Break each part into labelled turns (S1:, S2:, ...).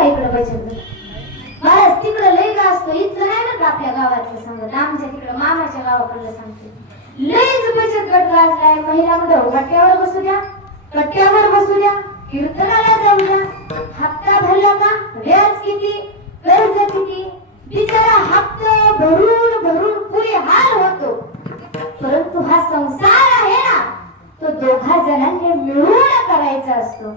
S1: का इकडं बचत महाराज तिकडं लय का असतो. इथलं नाही बरं का आपल्या गावातलं सांगत? आमच्या तिकडं मामाच्या गावाकडलं सांगते. लयच बचत गट गाजलाय. महिला कुठं? कट्ट्यावर बसू द्या. कट्ट्यावर बसू द्या. कीर्तनाला जाऊ द्या. हप्ता भरला का? व्याज किती? कर्ज किती? बिचारा हप्ता भरून भरून पुरे हाल होतो. परंतु हा संसार आहे ना तो दोघा जणांनी मिळून करायचा असतो.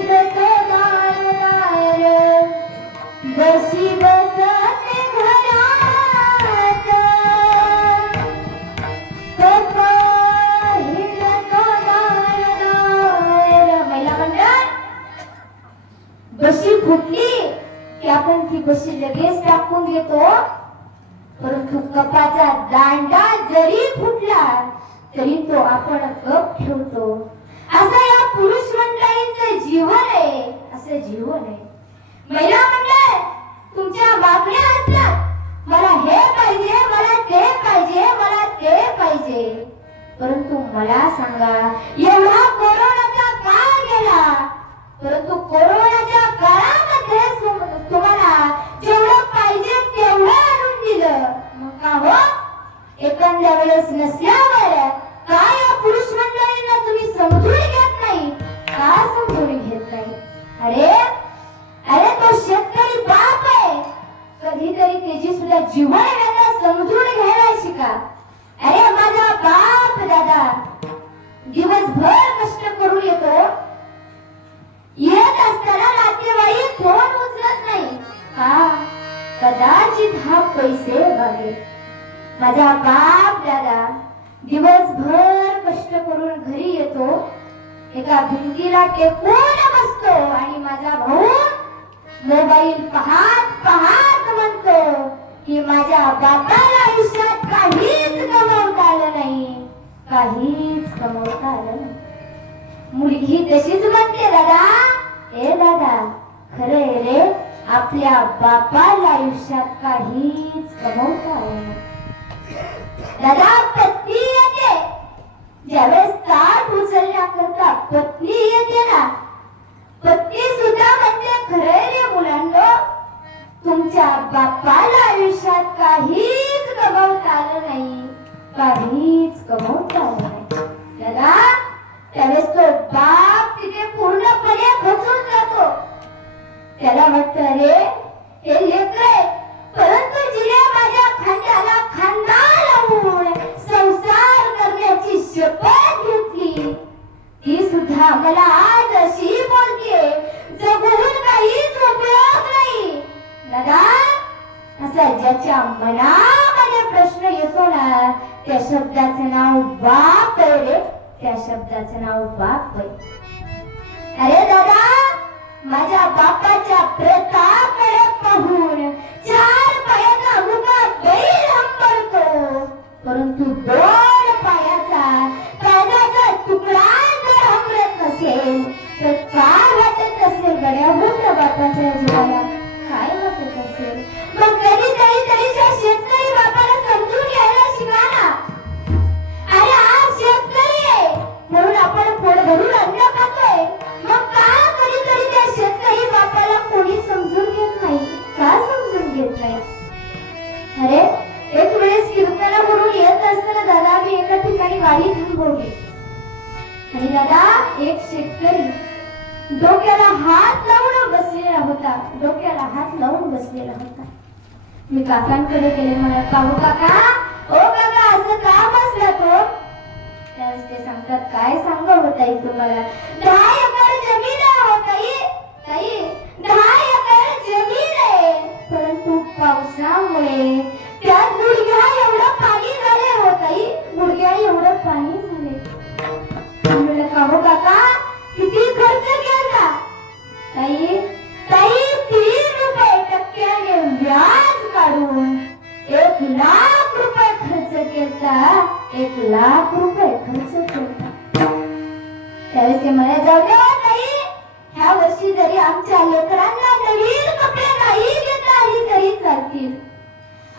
S1: कपाचा दांडा जरी फुटला तरी तो आपण कप ठेवतो. असं या पुरुष मंडळींचं जीवन आहे असं जीवन आहे. महिला मंडळ तुमच्या मागण्या असतात. मला हे पाहिजे मला ते पाहिजे मला ते पाहिजे. परंतु मला सांगा जीवन वेगळं समजून घ्यायला शिका अरे माझा बाप दादा दिवसभर कष्ट करून येतो. येत असताना नातेवाईक फोन उचलत नाही. का? कदाचित हा पैसे बघे माझा बाप दादा दिवसभर कष्ट करून घरी येतो. एका भिंतीला टेकून बसतो आणि माझा भाऊ मोबाईल पाहत पाहत म्हणतो की माझ्या बापाला आयुष्यात काहीच कमवता आलं नाही. काहीच कमवता आलं नाही. मुलगी तशीच म्हणते दादा ए दादा खरे रे आपल्या बापाला आयुष्यात काहीच कमवता आलं नाही. दादा पत्नी येते. ज्यावेळेस ताट उचलण्याकरता पत्नी येते ना पत्नी सुद्धा म्हणते खरे रे मुलांना तुमच्या बापाला काहीच कमवता आलं नाही. काहीच कमवता आलं नाही. दादा त्यावेळेस तो बाप तिथे पूर्णपणे खचून जातो. त्याला वाटतं अरे हे लेकर परंतु जिने माझ्या खांद्याला खांदा लावून संसार करण्याची शपथ घेतली ती सुद्धा मला असा ज्याच्या मनामध्ये प्रश्न येतो ना त्या शब्दाचं नाव बाप आहे रे. त्या शब्दाचं नाव बाप आहे. अरे दादा गाडी थांबवली. आणि दादा एक शेतकरी डोक्याला हात लावून बसलेला होता. डोक्याला हात लावून बसलेला होता. मी काकांकडे गेले म्हणा काहू काका ओ काका असं का बसला तो? त्यावेळेस ते सांगतात काय सांगा होता तुम्हाला? दहा एकर जमीन आहे हो ताई लाख रुपये खर्च केला त्यावेळेस ते म्हणाले जाऊ दे हो ताई ह्या वर्षी जरी आमच्या लेकरांना नवीन कपडे नाही घेता आली तरी चालतील.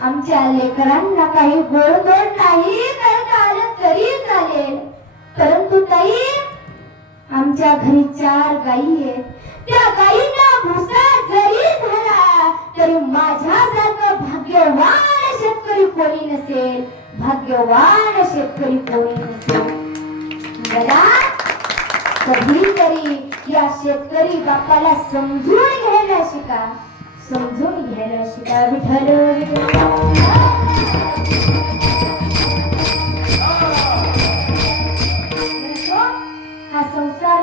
S1: आमच्या लेकरांना काही गोडधोड नाही करता आलं तरी चालेल. परंतु ताई आमच्या घरी चार गायी आहेत. त्या गायींना भुसा जरी झाला तरी माझ्यासारखं भाग्यवान नसेल भाग्यवान शेतकरी कोणी नसेल कधीतरी या शेतकरी बापाला समजून घ्यायला शिका. समजून घ्यायला शिका विठल विठल